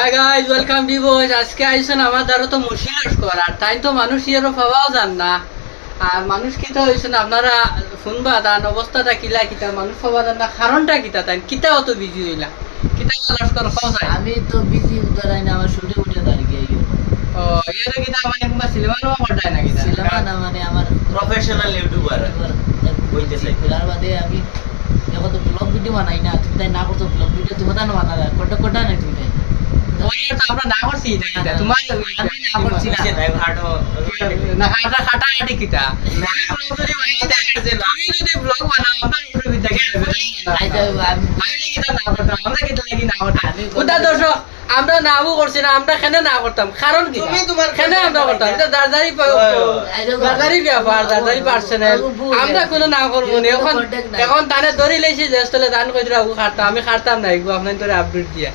Hi guys welcome to বয়েস। আজকে আইছেন আমার দ্বারা তো মুশকিল করার তাই তো মানুষ ইয়ারও পাওয়াও যান না। আর মানুষ কিতা হয়েছেন আপনারা শুনবা তার অবস্থাটা কিলা কিতা মানুষ পাওয়া যান না, কারণটা কিতা তাই কিতা অত বিজি হইলা কিতা লস্কর খাওয়া যায়। আমি তো বিজি উদারাই না, আমার শুটে উঠে দাঁড়িয়ে গিয়ে ও এর কিতা মানে কোনবা সিনেমারও করতাই না কিতা সিনেমা না, মানে আমার প্রফেশনাল ইউটিউবার হইতে চাই। তার বাদে আমি এখন তো ব্লগ ভিডিও বানাই না, তুমি তাই না করছো ব্লগ ভিডিও, তুমি তাই না বানালে কোটা কোটা নাই তুমি তাই ওই তো আমরা না করছি এটা কিতা তোমার আমি না করছি না। নিচে দাই হাঁটো না হাটা হাটা হাটি কিতা তুমি যদি ব্লগ বানাও আপনার অসুবিধা কি হবে? ওটা দর্শক আমরা নাও করছি না, আমরা কেন না করতাম কারণ কি তুমি তোমার কেন আমরা করতাম এটা দারদারি দারদারি ব্যাপার দারদারি পার্সোনাল আমরা কোনো না করবো না। এখন এখন তানে ধরি লেছি যে স্থলে দান করে খাটতাম আমি খাটতাম না এগুলো আপনার ধরে আপডেট দিয়া